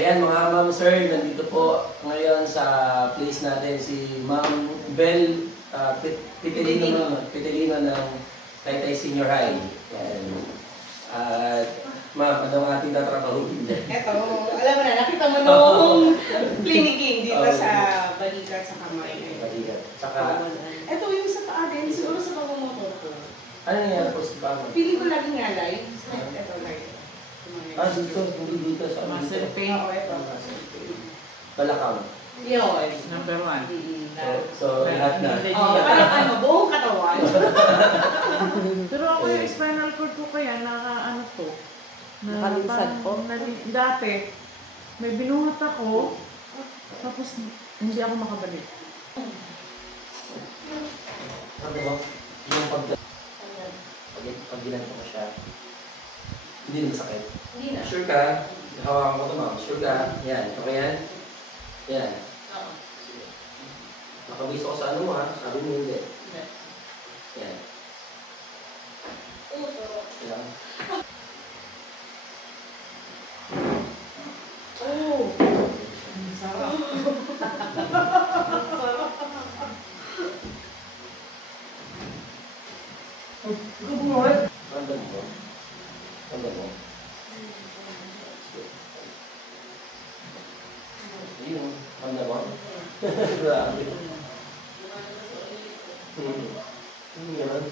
Ayan mga ma'am sir, nandito po ngayon sa place natin si Ma'am Bel Pitelino ng Taytay Senior High. Ayan. At ma'am, ano ang ating tatrabahuin dyan? Eto, alam mo na, nakita mo nung clinicking dito sa balikat sa kamay. Balikat. Tsaka, eto yung sa paa din, siguro sa pagmamotor ko. ano nangyari po sa paa? Feeling ko laging ngalay. Eto, like. Dito, hindi dito sa muscle pain. Oo, eto. Balakang. Yun. Number 1. So, lahat na. Parang ano, buong katawan. Pero ako yung spinal cord ko kaya ano to. Nakalinsad po? Dati, may binuhat ako, tapos hindi ako makabalik. Ano ba? Yung pag ginanto ko siya, hindi na masakit. Hindi na. Sure ka? Hawakan ko ito ma'am. Sure ka? Yan. Okay yan? Yan. Oo. Nakabisa ko sa ano mo ha? Sabi mo hindi. Yan. Yan. Oh! Ang sarap. Gubungan! Random mo. Random mo. Ayun. Random mo. Grabe. Yan.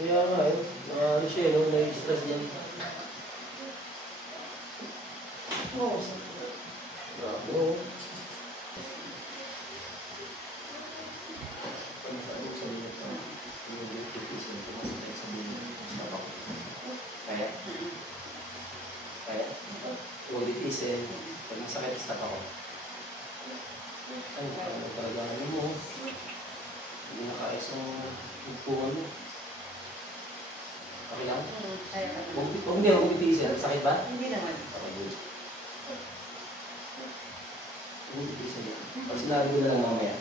Kaya nga eh. Ano siya, no? Nai-stress din. Oo. Grabe, no? Kaya? Kaya? Ulitin. Pag masakit, stop ako. Ay, ano talaga ano mo? Hindi nakaayos ang upuan mo. Okay lang? Huwag hindi ako umitiisin. Sakit ba? Hindi naman. Okay, good. Umitiisin mo. Pag sinabi ko na lang mamaya.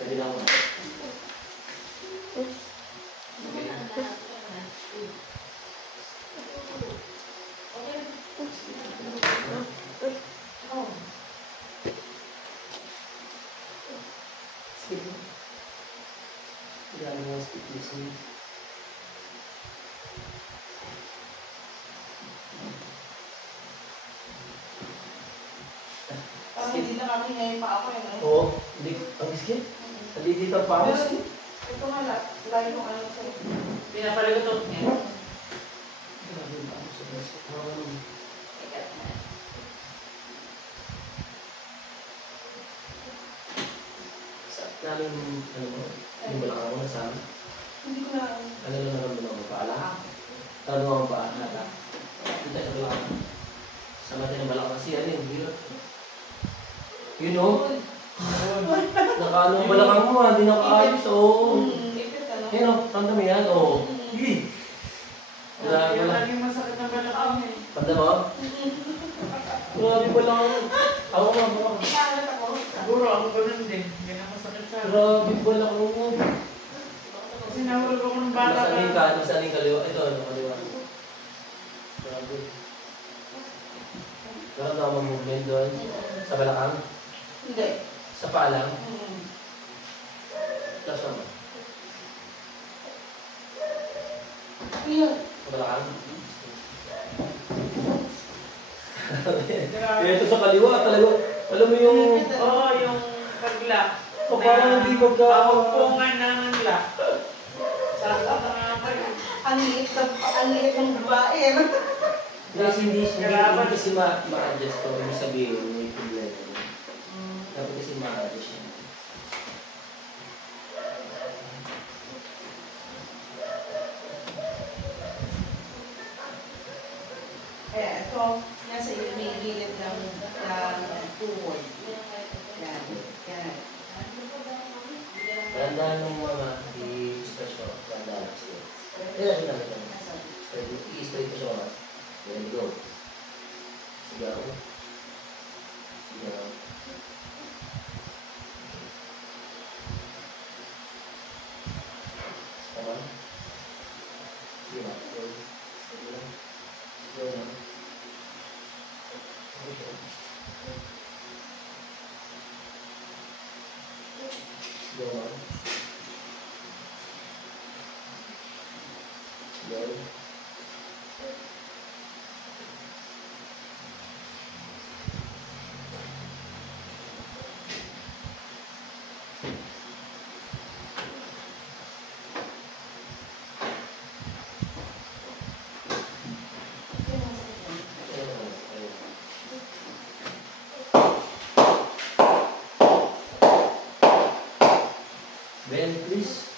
Pwede lang ako. Okay lang. Sige. Kailangan mo ang speak listening. Parang hindi na kami ngayon pa ako yun. Oo. Hindi. Ang iskit. Nalilita pa ako. Ito nga, layo ng ano sa'yo. Pinapaligotot niya. Namin, ano mo, yung balakang mo nasama. Hindi ko na... Ano lang naramdaman mo? Paala? Ano mo ba? Nata? Dito sa balakang. Sama tayo ng balakang kasi ano yung hirap. Yun o. Nakaano ang balakang mo ha, hindi nakaayos o. Yan o, tanda mo yan o. Yee! Kaya laging masakit ng balakang eh. Tanda mo? Grabe balakang. Ako nga, balakang. Ikalat ako. Siguro ako ganun din. Hindi na masakit sa akin. Grabe balakang mo. Kasi nahulog ako ng bata Masaling ka, masaling kaliwa. Ito, ano, kaliwa. Grabe. Meron na akong movement doon. Sa balakang? Hindi. Sa paa lang? Tapos naman. Ayun. Sa balakang? Grabe. Ito sa kaliwa, talaga. Alam mo yung... Oo, yung pagla. O parang hindi magka... Pagpungan ng la. Sabi ko na Ang liit ng babae. Kasi hindi kasi ma-adjust ko. Ibig sabihin, may problema. Dapat kasi ma-adjust siya. Eh, ito, nasa may gilid ng tuhod. Yan. Yan. Tandaan ng mga di-special. Tandaan. Kaya, There you go. Sigaw. Sigaw. Tama? Sige ba? Sige lang. Sigaw lang. Okay. Sigaw lang. Sigaw. Ben, please.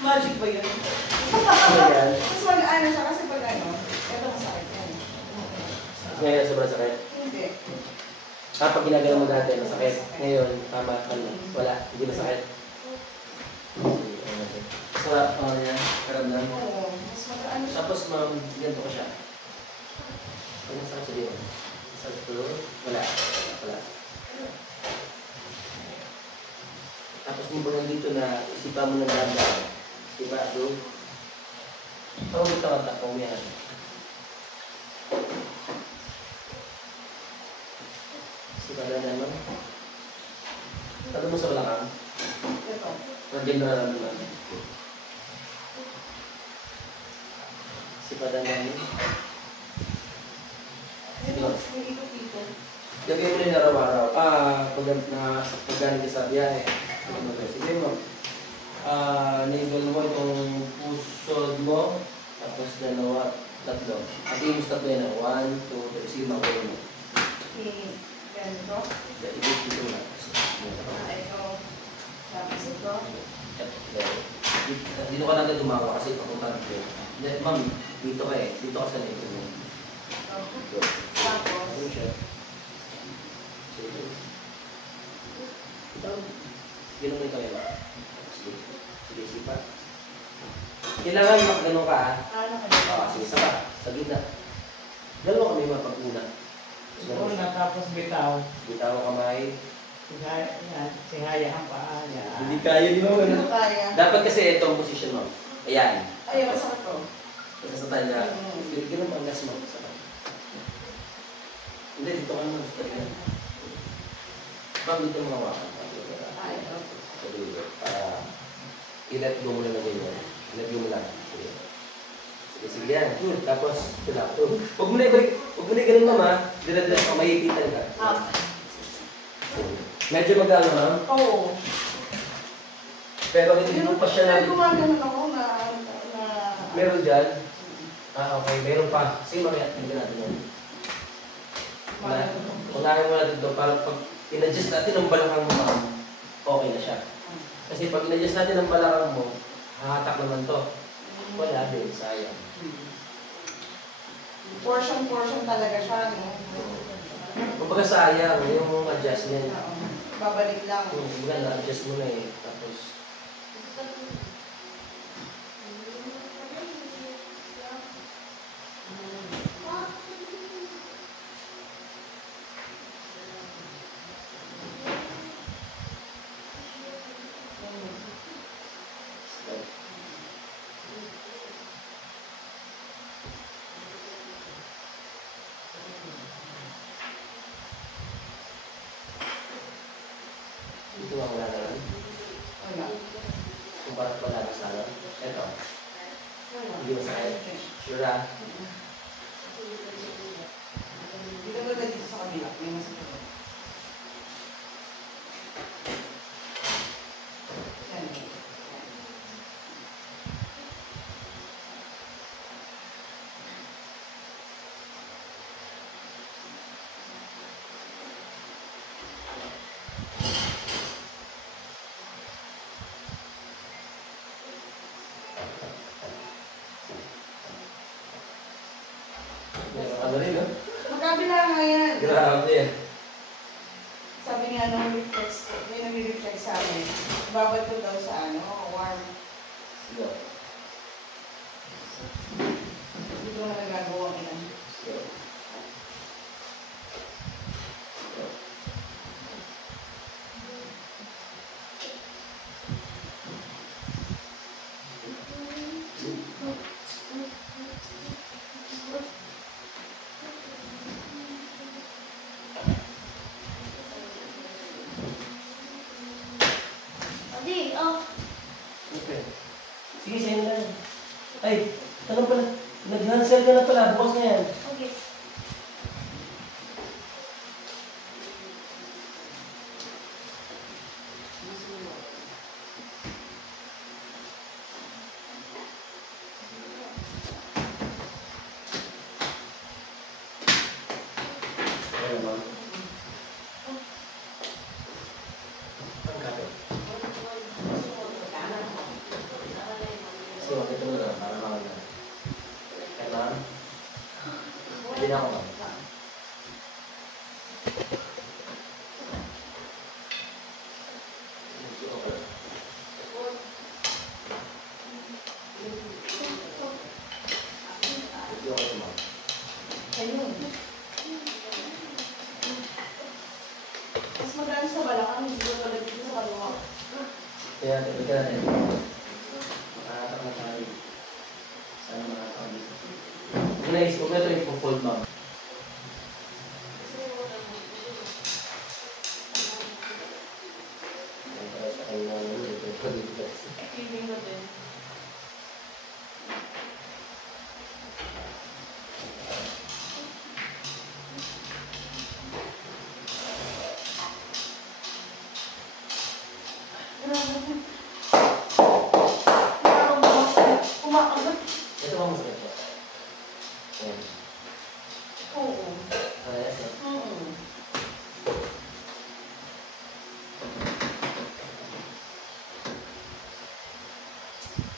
Magic ba yun? Ano yan? Mas mag-ano siya kasi pag ano, ito masakit yan. Ngayon, sobrang sakit. Hindi. Pag ginagalaw mo dati, masakit. Ngayon, tama, wala, hindi masakit. Sarap, ano yan, karamdam. Oo, mas mag-ano siya. Tapos, ma'am, ganito ko siya. Pag masakit sa diyo, masakit ko, wala. Tapos, yung ba nandito na isipan mo ng danda, diba, do? Tawag ito ang takong yan. Isipan na naman. Talo mo sa balakang. Ito. Mag-general naman. Isipan na naman. Ito, may ikot-ikot. Lagay mo rin araw-araw. Pag galing ka sa biyahe. Sige mo. Nagal mo itong pusod mo. Tapos dalawa, tatlo. At yung tatlo yan. 1, 2, 3. Sige, makuha mo. Ganito. Ito na. Ito. Tapos ito. Dito ka natin tumawa kasi papunta dito. Ma'am, dito ka eh. Dito ka sa nito mo. Tapos. Ano siya? Sige. Ito. Gano'n mo ito yun. Sige, sipa. Kailangan makagano ka ha. Ano ka Sige, saka. Sa gitna. Dalawa kami mapag-una. Una, tapos bitaw. Bitaw ang kamay. Sihaya ang paa niya. Hindi kaya, di ba? Ano kaya? Dapat kasi itong position mo. Ayan. Ay, masakit to. Kasi sa tanya, gano'n ang gas mo. Hindi, dito ka naman. Pag dito mga wakan. Ay, ito. Para i-let go mo lang na ganyan. I-let go mo lang. Sige yan. Good. Tapos, ito lang. Huwag mo na ibalik. Huwag mo na ganun mama. Dila-dila ka. Mahipitan ka. Medyo mag-ano ma'am. Oo. Pero hindi mo pa siya na... Gumagano ako na... Meron dyan. Okay. Meron pa. Sige mamaya. Hindi natin yan. Unahin mo natin ito para pag in-adjust natin ang balakang mo ma'am, okay na siya. Kasi pag in-adjust natin ang balakang mo, hahatak naman to. Wala din, sayang. Portion talaga siya, no? Kumbaga sayang, yung adjustment. Babalik lang. Kumbaga na-adjust mo na eh. Tapos, ito ang wala na lang. Wala. Kung parang wala na sana. Ito. Wala. Hindi mo sakit. Sure ah. Dito ba dito sa kabila? May masakit. Yan. Ano rin, no? Magkabila nga yan. Grabe yan. Sabi nga nung reflex, may nag-reflex sa amin. Babad ko daw sa ano, warm. Sige. Hindi ko na nagagawa ilan. Adi, oh. Okay. Sige, sa'yo na lang. Ay, ano pala? Nag-cancel ka na pala. Bukas na yan. Okay. Ano naman? Ang kapit. Kasi makita mo na, parang ako na. Kailangan? Hindi na ako ba? Okay. Hindi ako tumama. Ayun. Mas maganda sa balakang, hindi ko talaga dito sa kaliwa. Kaya, tipid ka natin. Makahatak na tayo. Sana makahatak dito. Huwag na isip, huwag na ito yung fold ma'am. Sa kanina naman, ito dito. Feeling ko din. Kumakagat. Ito bang masakit ba? Ayan. Oo. Parehas na. Oo.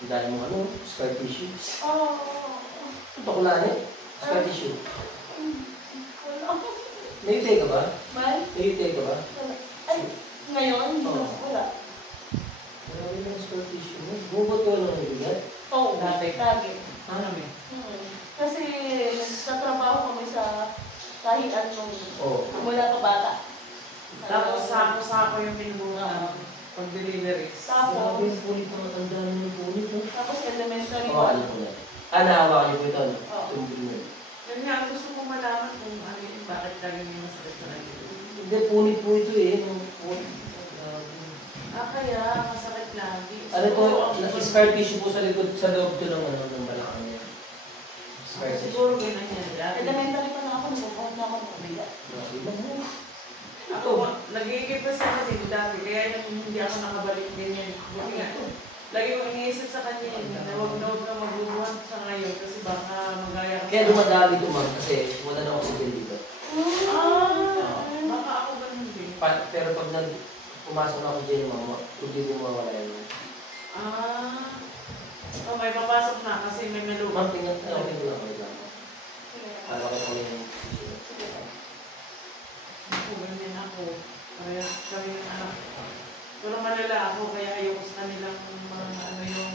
Ang dahil mo ano, scar tissue. Oo. Bakla niya, scar tissue. Wala. Nag-utay ka ba? Mal? Nag-utay ka ba? Ay, ngayon? Oo. Wala. Marami lang scar tissue mo. Bukot ko lang ang ibigat. Oo. Dati. Lagi. Ano ba? Kasi nagtatrabaho kami sa kahian nung Oo. mula pa bata. Tapos sako-sako yung pinunga pag-delivery. Tapos, Grabe yung punit na matanda na yung punit. No? tapos elementary Hawakan niyo po na. Nahawakan niyo po ito. No? Oo. Tumulong niyo. Yun nga, gusto ko malaman kung ano yung bakit lagi may masakit na lagi. Hindi, punit po ito eh. Yung punit. Kaya masakit lagi. Ano po, scar tissue po sa likod, sa loob ko ng ano, ng balakang niya. Scar tissue. Siguro ganyan yan. Dati. Elementary pa na ako, nagpupunta ako ng kabila. Ako, nagigip pa sa akin dati, kaya hindi ako nakabalik ganyan. Buti nga, lagi ko iniisip sa kanya yun, na huwag na magbubuhan sa ngayon kasi baka magaya ka. Kaya dumadami ito ma'am kasi wala na oxygen dito. Baka ako ganun din. Pero pag pumasok na oxygen ma'am, hindi mo mawala yan. Oh, may papasok na kasi may maluma. Ma'am, tingnan ko lang kayo lang. Kala ko kami yung tissue. Ako, ganyan ako. Parehas kami ng anak. Pero malala ako, kaya ayoko sa kanilang mga ano yung...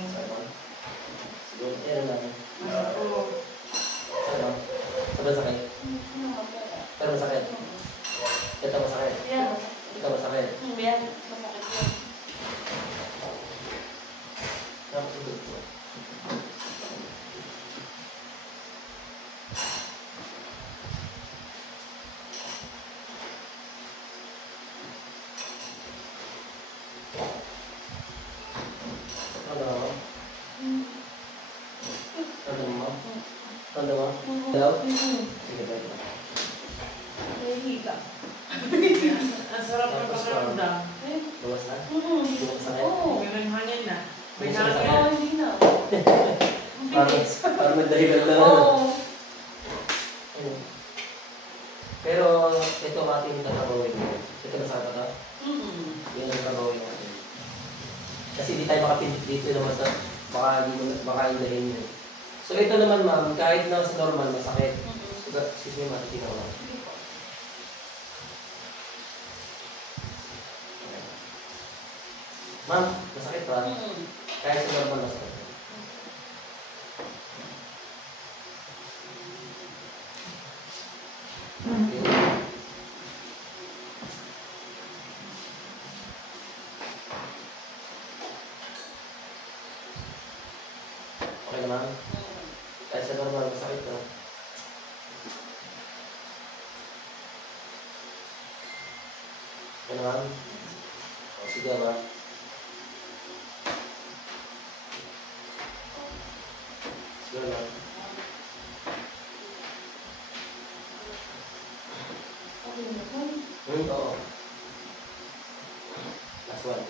Siguro, kaya lang. Ano ko. Ano? Sabay sakit? Pero masakit? Ito masakit? Yan. Ito masakit? Yan. Masakit yan. Nakatulog po. Ano? Ano mo? Ano mo? Hello? Sige, bye. Nahihiga. Ang sarap ng pagkaramdam. Bukas na? Mm. Bukas na kayo? Oo. Ganun hangin na. May Gusto ko hangin. Oo, hindi na. Ang bilis. Parang may dahilan lang. Oo. Ayun. Pero ito ang ating tatawagin mo. Ito na sa kata. Yan ang tatawagin natin. Kasi hindi tayo makapindit dito naman sa baka indahin yun. So ito naman ma'am, kahit na sa normal masakit. Excuse me, matitin ako lang. Ma'am, masakit pa. Kahit sa normal masakit. Okay naman? Kahit sa normal, masakit na. Okay naman? O, sige ba? Sige lang. Oo. Last one.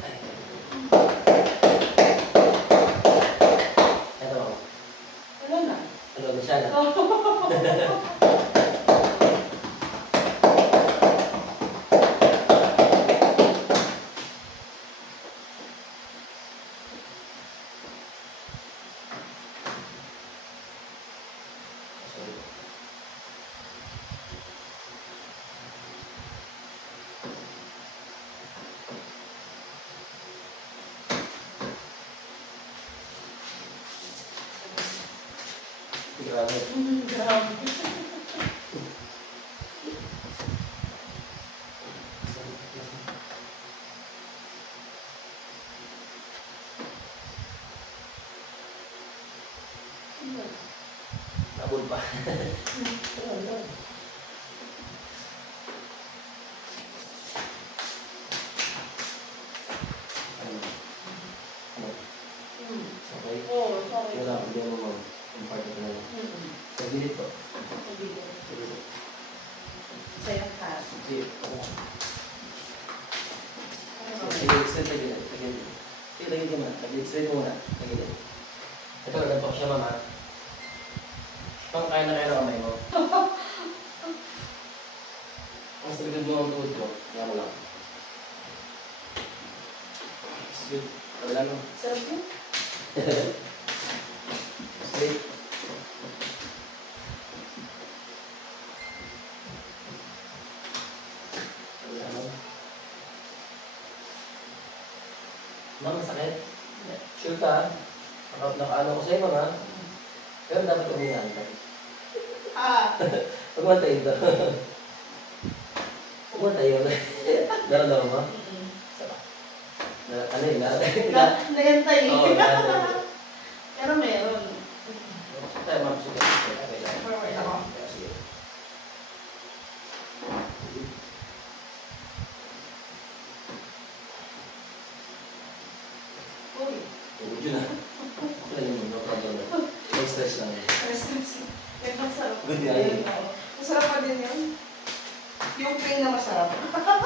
Ay. Ito. Wala na. Ano, masyala? Grabe. Grabe. Nabul pa. Okay. Oo, sorry. Wala, hindi mo mag-impart ito na lang. Sa gilid po. Sa gilid. Sa'yo ka. Sige. Sige, straight sa gilid. Sa gilid. Sige, lagyan ka muna. Straight muna. Sa gilid. Ito, ganito siya, mama. Pang kaya na kaya ng kamay mo. Ang saligod mo ang tuhod ko. Kaya mo lang. Straight. Wala lang. Sarap mo? Straight. Wala lang. Ma'am, masakit? Sure ka? Nakaano ko sa'yo, mama. Pero dapat umingan ka. Huwag mo tayo ito. Huwag mo tayo. Dara-dara mo? Ano yun? Nagantay. Oo, nagantay. Pero meron. Tayo, ma'am. Sige. Okay lang. Forward ako. Sige. Uy. Huwag yun na. Wala yun. No problem. May stress lang. Yan masarap. Good night. Masarap pa din yun. Yung pain na masarap. Masarap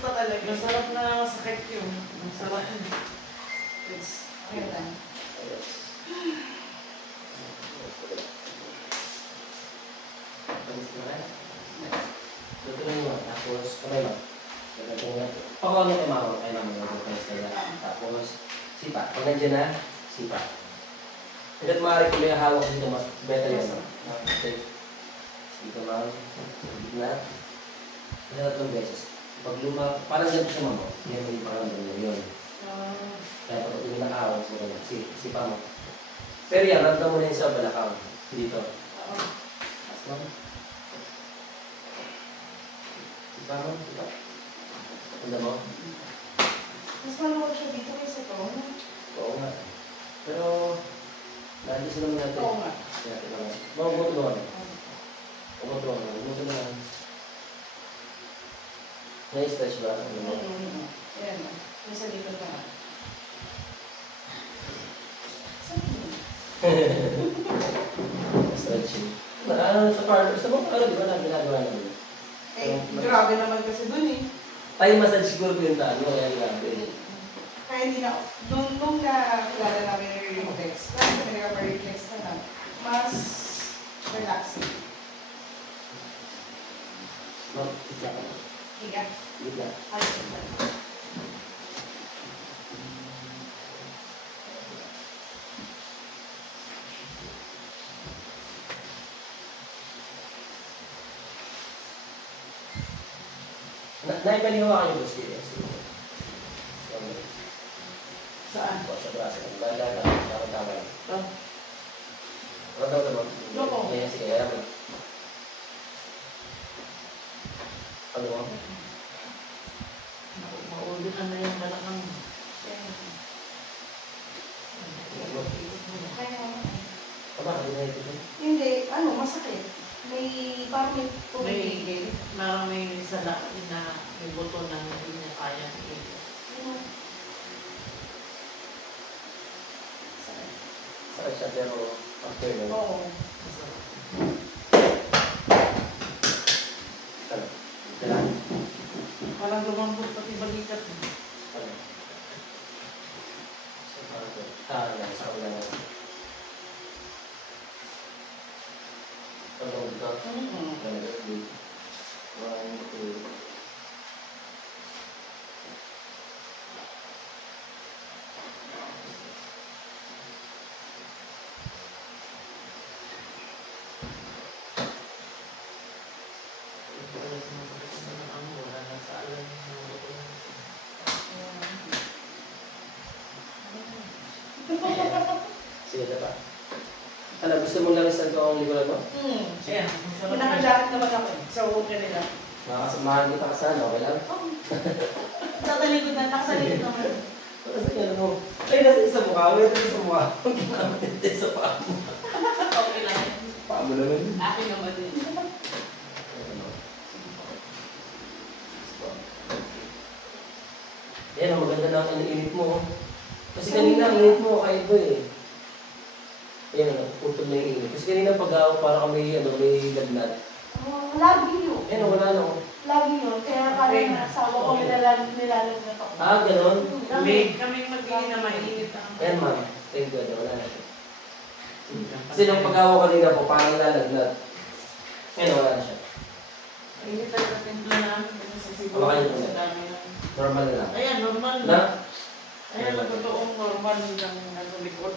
pa talaga. Masarap na masakit yun. Masarap yun. Yes. Okay lang. Panis na kaya? Luto na yun. Tapos, kamay lang. Pakuha niyo kay mama. Kay mama. Mag-panis na lang. Tapos, sipa. Pag nandiyan na, sipa. Hanggat maaari ko may hawak dito, mas better yun. Okay. Dito ma'am. Gitna. Tatlong beses. Pag luma, parang ganito siya mama. Hindi mo yung parang ganyan yun. Kaya pag ito nakahawak sa ganyan. Sipa mo. Pero yan, ramdam mo na yun sa balakang. Dito. As ma'am. Sipa mo. Sipa. Tanda mo? Mas maluwag siya dito kaysa to. Oo nga. Pero, nandito sila natin. Oo nga. Kaya ito lang. Bumutulungan. Bumutulungan. Bumutulungan. Na-stretch ba? Ano mo? Ayan. Nasa dito ka nga. Stretching. Sa parlor, sa mga parlor, di ba na ginagawa namin? Eh, grabe naman kasi dun eh. Thai massage siguro po yung talo, kaya grabe. Kaya hindi na, nung nakilala namin yung reflex, kasi nag-reflex na lang, mas relaxing. Ma'am, isa ka. Higa. Gitna. Ayos. Naipaniwa kayo ba siya? Saan? Sa braso. Bala ka. Tama yun. Oh. Ano daw naman? Loko. Kaya sige, kaya mo. Ano mo? Maulihan na yung balakang. Bakit na ito? Hindi, masakit. Parang may tumigil. Parang may sala na may buto na hindi niya kaya. Sakit siya pero after na. Oo. Ito lang. Parang lumambot pati balikat. Ano? Sa ulan na. Ano dito? One, two. Sige, diba? Ano, gusto mo lang isang ko ang likuran mo? Ayan. Pinaka-jacket naman ako. So, okay nila. Makakasamahan kita ka sana, okay lang? Tatalikod na, nakasalikod naman. Para sa inyo, mo. Ay, nasa isa mukha. Wala nasa isa mukha. Ang ginamit din sa paa mo. Okay lang. Paa mo naman. Akin naman din. Yan, ang maganda na ang init mo. Kasi kanina ang init mo, kaiba eh. Ayan, napuputol na yung init. Kasi kanina pag-aw, para kami, may lagnat. Lagi yun. Ayan, wala na. Lagi yun. Kaya kaya na asawa ko nilalag na ako. Ah, ganon. Kaming mag-iin na mainit ang... Ayan, ma'am. Thank you. Wala na siya. Kasi nung pag-aw kanina po, parang lalagnat. Ayan, wala na siya. Mainit talaga timpla namin. Kasi siguro Okay, sa dami ng... Normal na lang. Ayan, normal Na? na. Ayan, nagtotoong normal ng likod.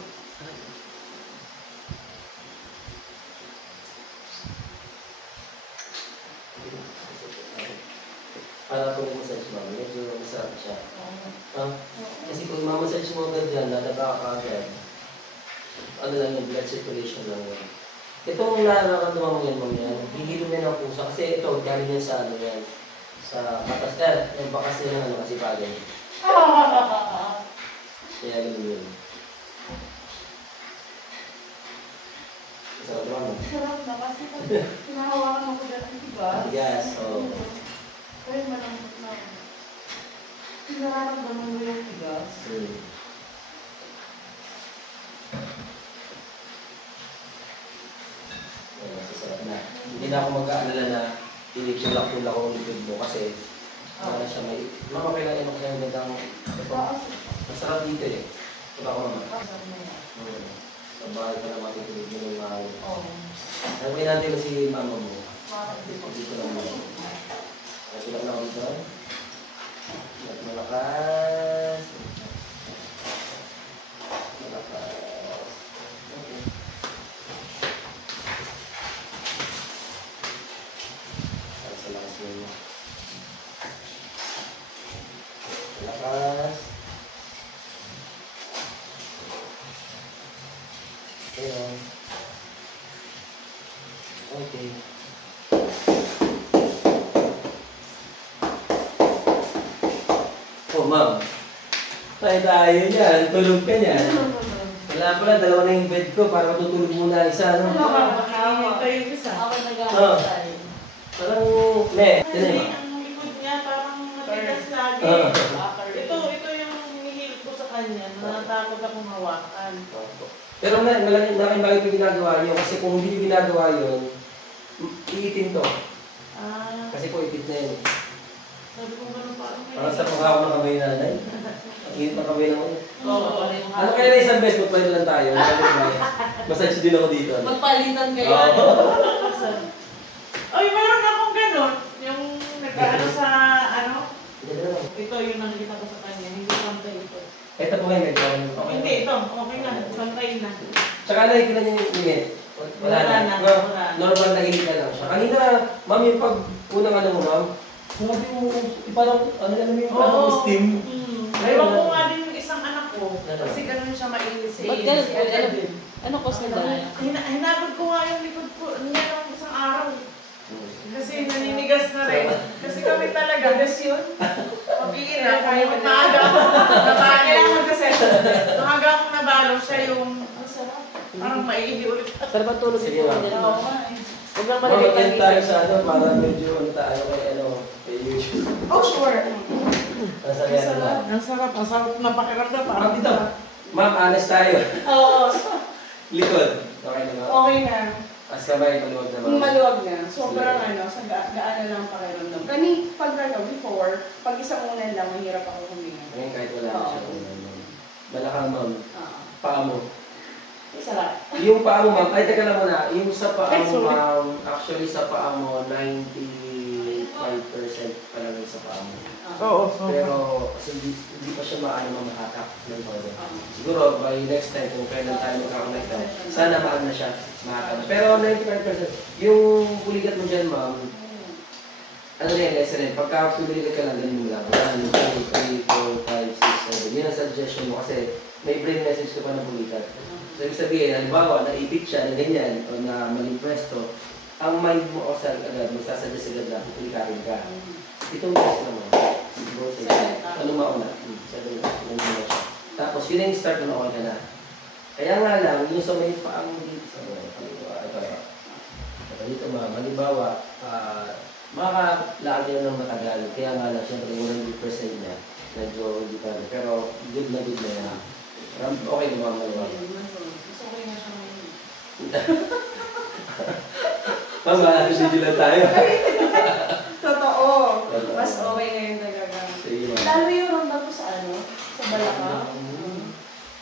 Para po yung massage mo, medyo masarap siya. Kasi kung mamassage mo agad dyan, lalaba ka agad. Ano lang yung blood circulation lang yun. Itong nararamdaman mo yan, ma'am yan, hihilo mo yan ang puso. Kasi ito, galing yan sa ano yan, sa batas, yung bakas yan ng ano, kasi pagay. Kaya ganun yun. Masarap naman mo. Sarap na kasi pag hinahawakan ako dyan ang tiba. Yes, oo. Kaya malambot na ako. Nararamdaman mo yung tigas. Masasarap na. Hindi na ako mag-aalala na tinitulak-tulak ko ang likod mo kasi para siya may... Mama, kailangan mo kasi ang gandang... Masarap dito eh. Ito ako naman. Sa bahay ka na matutulog mo ng mahal. Nagawin natin kasi mama mo. Dito lang mo. Ito lang ako dito. Malakas. Malakas. Okay. Sa lakas mo. Malakas. Ayan. Okay. Oh, ma'am. Tayo niyan. Tulog ka niyan. Wala pala, dalawa na yung bed ko para matutulog muna isa, no? Mainit kayo isa. Ako Oh. Parang, me. Kasi ang likod niya parang matigas lagi. Ito yung hinihilip ko sa kanya. Natatakot akong hawakan. Pero malaking bagay ko ginagawa niyo kasi kung hindi niyo ginagawa yun, iitin to. Kasi po itit na yun. Sabi ko gano'n parang Parang sa paghawak ng kamay nanay. Ang init ng kamay naman. Oo. Ano kaya na isang beses, magpalit lang tayo. Massage din ako dito. Magpalitan kayo. Oy, meron akong gano'n. Yung nagkaano sa ano. Ito yung nakikita ko sa kanya. Hindi pantay ito. Ito po ngayon, okay. Hindi, ito. Okay na. Pantay na. Tsaka nakikita niyo yung init. Wala na. Normal na init na lang siya. Kanina, ma'am, yung pag unang ano mo, ma'am, sabi mo, parang, ano yung parang steam. Ewan ko nga din yung isang anak ko. Kasi ganun siya mainit sa Ba't ganun po? Ano cause na dahil? Hinabot ko nga yung likod ko niya ng isang araw. Kasi naninigas na rin. Kasi kami talaga, gas yun. Pabihira, kaya maaga ako nabalo. Maaga akong nabalo siya yung Parang maiihi ulit. Sarap ang tulog Sige, ko. ma'am. Oo nga eh. Huwag lang Ma'am, malilate mag-end ang tayo gising. sa ano, para medyo ano tayo kay YouTube. Oh, sure. Ang sabihan naman. Ang sarap. Ang sarap na pakiramdam. Ma'am, Parang dito. Ma'am, honest tayo. Oo, Likod. Okay na ma'am? okay na. As kamay, maluwag na ma'am. Maluwag na. Sobrang sa gaano lang pakiramdam. Pag before, pag isang unan lang, mahirap ako huminga. Ngayon kahit wala na siya. Balakang ma'am. Oo. Paa mo. Sarap. Yung paa mo ma'am, ay teka lang muna. Yung sa paa Ay, mo sorry. ma'am, actually sa paa mo, 95% pa lang yung sa paa mo. Oo. Pero kasi hindi pa siya maano mahatak ng todo. Siguro by next time kung kailan tayo magkakonect na, sana maano na siya, mahatak. Pero 95%, yung puligat mo dyan ma'am, ano yan, lesson rin. Pagka pumilit ka lang, ganun mo lang. 1, 2, 3, 4, 5, 6, 7. Yun ang suggestion mo kasi may brain message ka pa na pulikat. So, ibig sabihin, halimbawa, naipit siya na ganyan o na maling pwesto, ang mind mo o agad, magsasuggest agad na pupulikatin ka. Itong test naman, ano mauna? 7 na siya. Tapos, yun na yung start na okay ka na. Kaya nga lang, yung sa may paang dito, dito ma'am, halimbawa, makalaan yun ng matagal. Kaya nga lang, siyempre, 100% niya, medyo hindi pa. Pero, good na yan. Okay naman maluwag. Mas okay na siya ngayon. Ma'am, video lang tayo. Totoo. Mas okay ngayon talaga. Sige ma'am. Lalo yung ramdam ko sa sa balakang.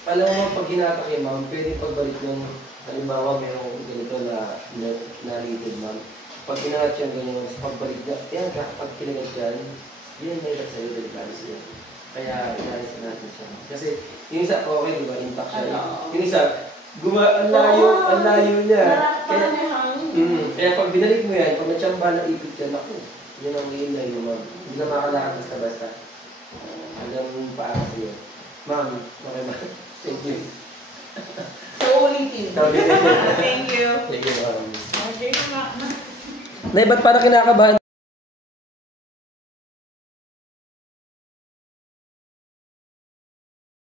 Alam mo, pag hinatak yun, ma'am, pwede pagbalik ng, halimbawa, mayroong ganito na litid, ma'am. Pag hinatak yan, ganyan, pagbalik na, yan ka, pag kinagat yan, yan may itak sa'yo, delikalis yan. Kaya, inalis natin siya. Kasi, yung isa, okay, di ba, intact siya. Yung isa, ang layo niya. Kaya pag binalik mo yan, pag natsamba na ipit yan, ako, yun ang ngayon na yun, ma'am. Hindi na makalakad basta-basta. Hanggang paano sa'yo. Ma'am, okay ba? Thank you. So, ulitin. Thank you. Thank you. Thank you, ma'am. Okay na. Nay, ba't parang kinakabahan?